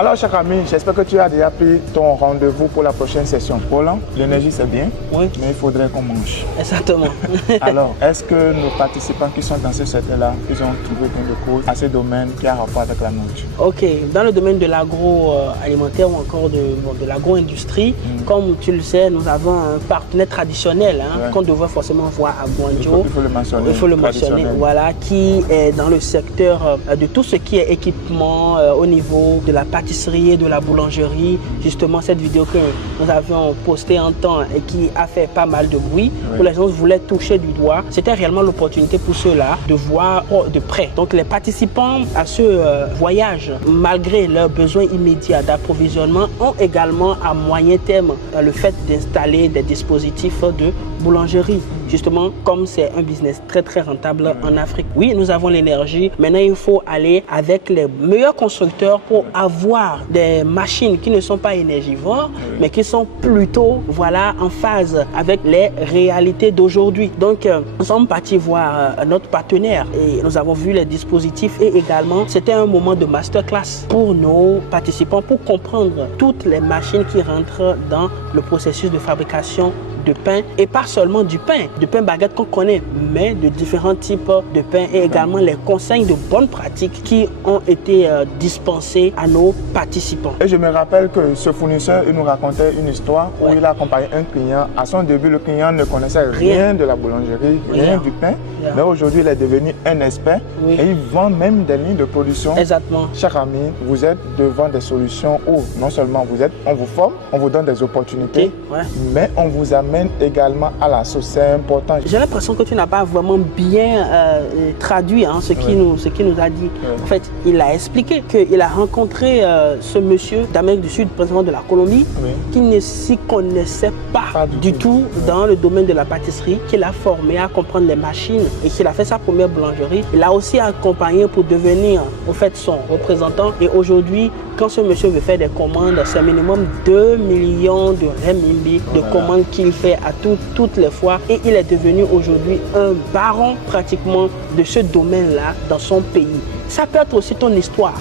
Alors, cher ami, j'espère que tu as déjà pris ton rendez-vous pour la prochaine session. Roland, l'énergie c'est bien, oui, mais il faudrait qu'on mange. Exactement. Alors, est-ce que nos participants qui sont dans ce secteur-là, ils ont trouvé gain de cause à ce domaine qui a rapport avec la nourriture? Ok, dans le domaine de l'agroalimentaire ou encore de l'agro-industrie, comme tu le sais, nous avons un partenaire traditionnel qu'on devrait forcément voir à Guangzhou. Il faut le mentionner. Il faut le mentionner, voilà, qui est dans le secteur de tout ce qui est équipement au niveau de la pâtisserie et de la boulangerie. Justement, cette vidéo que nous avions postée un temps et qui a fait pas mal de bruit, où les gens voulaient toucher du doigt, c'était réellement l'opportunité pour ceux-là de voir de près. Donc les participants à ce voyage, malgré leurs besoins immédiats d'approvisionnement, ont également à moyen terme le fait d'installer des dispositifs de boulangerie. Justement, comme c'est un business très rentable en Afrique. Oui, nous avons l'énergie. Maintenant, il faut aller avec les meilleurs constructeurs pour avoir des machines qui ne sont pas énergivores, mais qui sont plutôt, voilà, en phase avec les réalités d'aujourd'hui. Donc, nous sommes partis voir notre partenaire et nous avons vu les dispositifs et également, c'était un moment de masterclass pour nos participants pour comprendre toutes les machines qui rentrent dans le processus de fabrication de pain, et pas seulement du pain baguette qu'on connaît, mais de différents types de pain et également les conseils de bonnes pratiques qui ont été dispensés à nos participants. Et je me rappelle que ce fournisseur, il nous racontait une histoire où il a accompagné un client. À son début, le client ne connaissait rien de la boulangerie, rien du pain, mais aujourd'hui, il est devenu un expert et il vend même des lignes de production. Exactement. Cher ami, vous êtes devant des solutions où non seulement on vous forme, on vous donne des opportunités, mais on vous amène également à la sauce. C'est important. J'ai l'impression que tu n'as pas vraiment bien traduit ce qu'il nous a dit. En fait, il a expliqué qu'il a rencontré ce monsieur d'Amérique du Sud, président de la Colombie, qui ne s'y connaissait pas du tout dans le domaine de la pâtisserie, qu'il a formé à comprendre les machines et qu'il a fait sa première boulangerie. Il a aussi accompagné pour devenir au fait son représentant. Et aujourd'hui, quand ce monsieur veut faire des commandes, c'est minimum 2 millions de renminbi de commandes qu'il fait à toutes les fois. Et il est devenu aujourd'hui un baron pratiquement de ce domaine-là dans son pays. Ça peut être aussi ton histoire.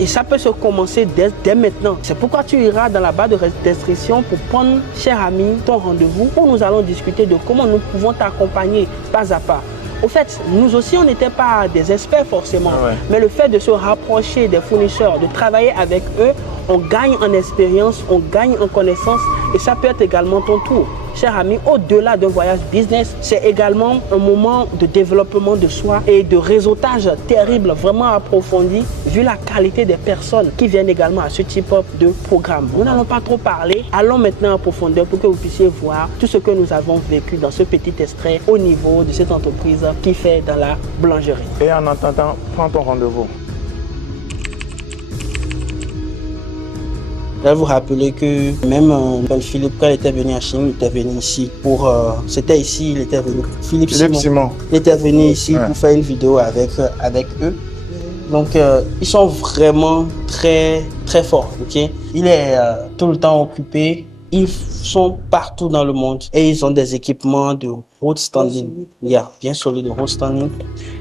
Et ça peut se commencer dès maintenant. C'est pourquoi tu iras dans la barre de description pour prendre, cher ami, ton rendez-vous où nous allons discuter de comment nous pouvons t'accompagner pas à pas. Au fait, nous aussi, on n'était pas des experts forcément, mais le fait de se rapprocher des fournisseurs, de travailler avec eux, on gagne en expérience, on gagne en connaissance et ça peut être également ton tour. Cher ami, au-delà d'un voyage business, c'est également un moment de développement de soi et de réseautage terrible, vraiment approfondi, vu la qualité des personnes qui viennent également à ce type de programme. Nous n'allons pas trop parler, allons maintenant en profondeur pour que vous puissiez voir tout ce que nous avons vécu dans ce petit extrait au niveau de cette entreprise qui fait dans la boulangerie. Et en entendant, prends ton rendez-vous. Je vais vous rappeler que même Philippe, quand il était venu à Chine, il était venu ici pour... c'était ici, il était venu. Philippe Simon. Il était venu ici pour faire une vidéo avec eux. Donc, ils sont vraiment très forts, ok? Il est tout le temps occupé. Ils sont partout dans le monde et ils ont des équipements de road standing. Bien solide de road standing.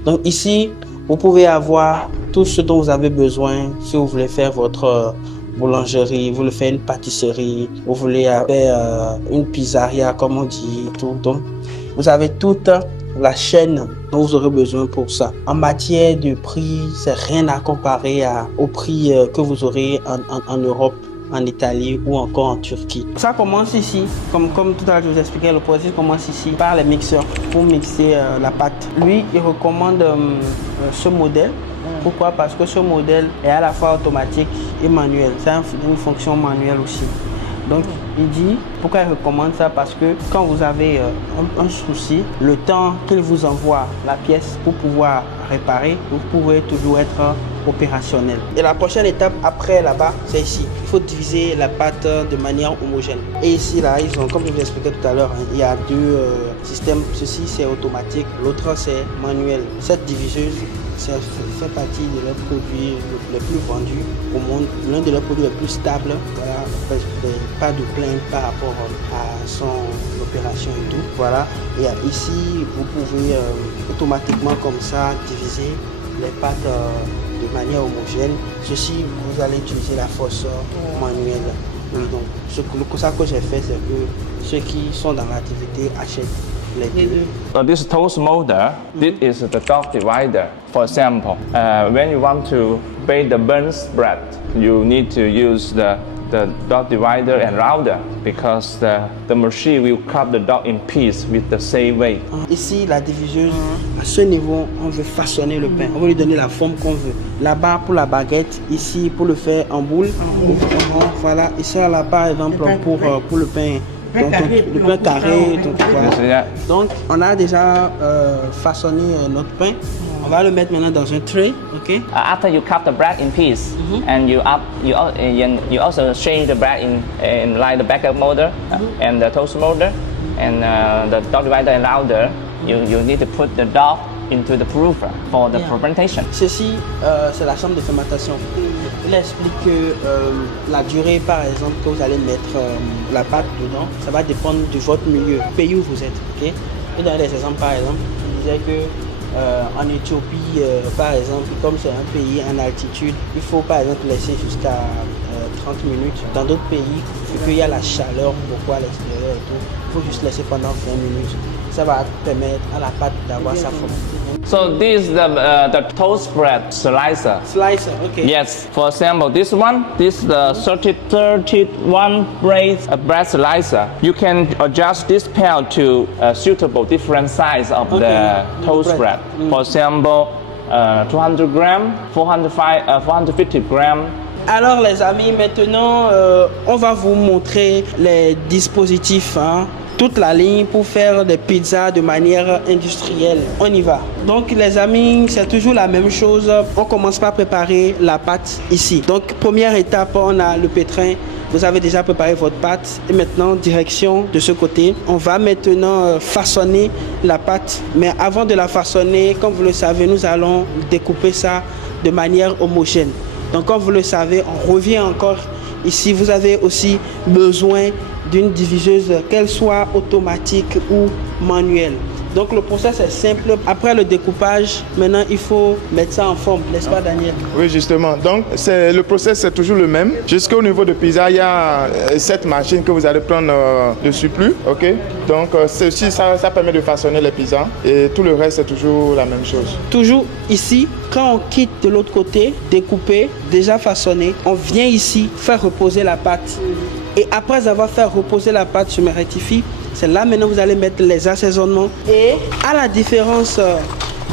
Donc ici, vous pouvez avoir tout ce dont vous avez besoin si vous voulez faire votre... boulangerie, vous voulez faire une pâtisserie, vous voulez faire une pizzeria comme on dit, tout. Donc, vous avez toute la chaîne dont vous aurez besoin pour ça. En matière de prix, c'est rien à comparer au prix que vous aurez en Europe, en Italie ou encore en Turquie. Ça commence ici, comme tout à l'heure je vous expliquais, le processus commence ici par les mixeurs pour mixer la pâte. Lui, il recommande ce modèle. Pourquoi? Parce que ce modèle est à la fois automatique et manuel. C'est une fonction manuelle aussi. Donc, il dit, pourquoi il recommande ça? Parce que quand vous avez un souci, le temps qu'il vous envoie la pièce pour pouvoir réparer, vous pouvez toujours être opérationnel. Et la prochaine étape après là-bas, c'est ici. Il faut diviser la pâte de manière homogène. Et ici, là, ils ont, comme je vous l'expliquais tout à l'heure, il y a deux systèmes. Ceci, c'est automatique. L'autre, c'est manuel. Cette diviseuse, ça fait partie de leurs produits les plus vendus au monde. L'un de leurs produits les plus stables. Voilà, pas de plainte par rapport à son opération et tout. Voilà. Et ici, vous pouvez automatiquement comme ça diviser les pâtes de manière homogène. Ceci, vous allez utiliser la force manuelle. Oui, donc ce que j'ai fait, c'est que ceux qui sont dans l'activité achètent les deux. So this toast molder, this is the dog divider. For example, when you want to bake the burnt bread, you need to use the dog divider and router because the machine will cut the dog in pieces with the same weight. Ici, la diviseuse, à ce niveau, on veut façonner le pain. On veut lui donner la forme qu'on veut. Là-bas, pour la baguette, ici, pour le faire en boule. Voilà, ici, là, par exemple, pour le pain. Donc, le pain carré. Donc, on a déjà façonné notre pain. On va le mettre maintenant dans un tray, ok? After you cut the bread in pieces, and you also change the bread in like the baguette molder and the toast molder and the dog divider and router. You need to put the dog into the proofer for the fermentation. Ceci, c'est la chambre de fermentation. Il explique que la durée, par exemple, que vous allez mettre la pâte dedans, ça va dépendre de votre milieu, pays où vous êtes. Ok? Je vais donner des exemples, par exemple. Je disais que en Éthiopie, par exemple, comme c'est un pays en altitude, il faut par exemple laisser jusqu'à 30 minutes. Dans d'autres pays, vu qu'il y a la chaleur beaucoup à l'extérieur et tout, il faut juste laisser pendant 20 minutes. Ça va permettre à la pâte d'avoir sa forme. So this is the toast bread slicer. Slicer, okay. Yes. For example, this is the 31 bread slicer. You can adjust this pair to suitable different size of the toast bread. For example, 200 grams, 450 grams. Alors les amis, maintenant on va vous montrer les dispositifs, toute la ligne pour faire des pizzas de manière industrielle. On y va. Donc les amis, c'est toujours la même chose. On commence par préparer la pâte ici. Donc première étape, on a le pétrin. Vous avez déjà préparé votre pâte et maintenant direction de ce côté. On va maintenant façonner la pâte. Mais avant de la façonner, comme vous le savez, nous allons découper ça de manière homogène. Donc comme vous le savez, on revient encore ici. Vous avez aussi besoin d'une diviseuse, qu'elle soit automatique ou manuelle. Donc le process est simple. Après le découpage, maintenant il faut mettre ça en forme, n'est-ce pas Daniel? Oui, justement. Donc le process c'est toujours le même. Jusqu'au niveau de pizza, il y a cette machine que vous allez prendre de surplus. Ok. Donc ceci, ça permet de façonner les pizzas et tout le reste c'est toujours la même chose. Toujours ici, quand on quitte de l'autre côté, découpé, déjà façonné, on vient ici faire reposer la pâte. Et après avoir fait reposer la pâte, je me rectifie, c'est là maintenant vous allez mettre les assaisonnements. Et à la différence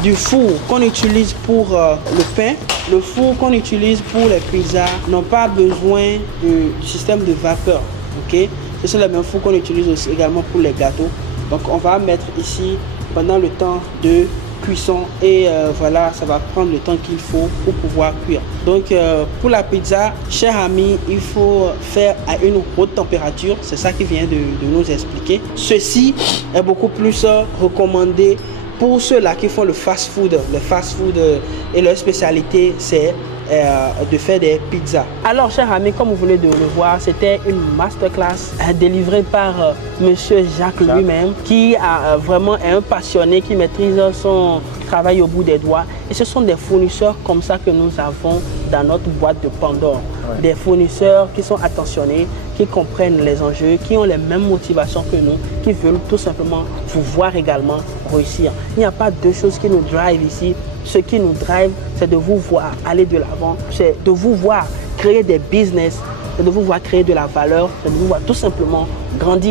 du four qu'on utilise pour le pain, le four qu'on utilise pour les pizzas n'ont pas besoin du système de vapeur. Okay? C'est le même four qu'on utilise aussi également pour les gâteaux. Donc on va mettre ici pendant le temps de cuisson et voilà, ça va prendre le temps qu'il faut pour pouvoir cuire. Donc pour la pizza, chers amis, il faut faire à une haute température, c'est ça qui vient de nous expliquer. Ceci est beaucoup plus recommandé pour ceux-là qui font le fast-food. Le fast-food et leur spécialité, c'est de faire des pizzas. Alors, chers amis, comme vous venez de le voir, c'était une masterclass délivrée par Monsieur Jacques lui-même, qui est un passionné, qui maîtrise son travail au bout des doigts. Et ce sont des fournisseurs comme ça que nous avons dans notre boîte de Pandore. Ouais. Des fournisseurs qui sont attentionnés, qui comprennent les enjeux, qui ont les mêmes motivations que nous, qui veulent tout simplement vous voir également réussir. Il n'y a pas deux choses qui nous drive ici. Ce qui nous drive, c'est de vous voir aller de l'avant, c'est de vous voir créer des business, c'est de vous voir créer de la valeur, c'est de vous voir tout simplement grandir.